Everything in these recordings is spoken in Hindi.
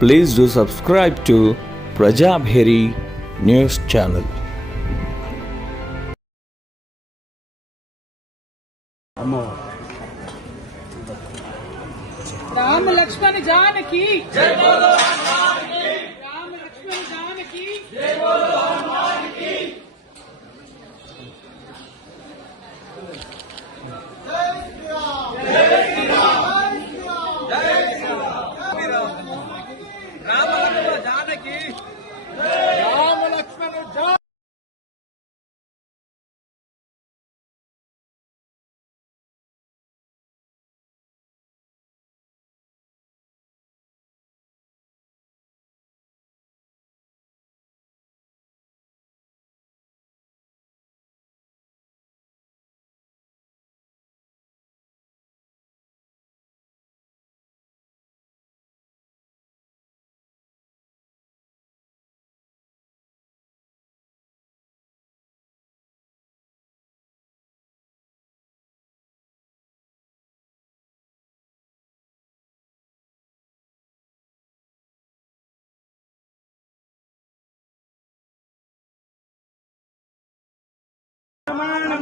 Please do subscribe to Prajabheri News Channel. Ram Lakshman Janaki जय बोलो राम लक्ष्मण जानकी प्रमाणं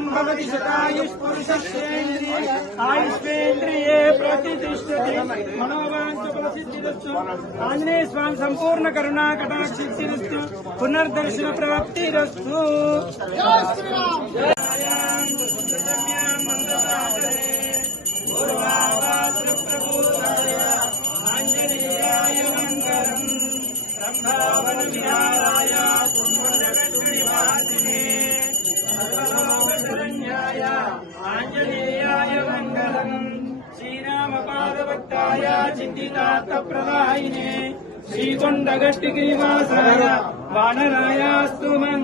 भवति शतायुष्पुरुषस्येन्द्रिये आयुष्येन्द्रिये प्रतिष्ठति मनोवाञ्छप्रसिद्धिरस्तु आञ्जनेय स्वामी सम्पूर्ण करुणा कटाक्षिद्धिरस्तु पुनर्दर्शन प्राप्तिरस्तु చింతాయ చింతినాథ ప్రదాయినే శ్రీకొండగట్టి గిరివాసాయ వానరాయాస్తు మన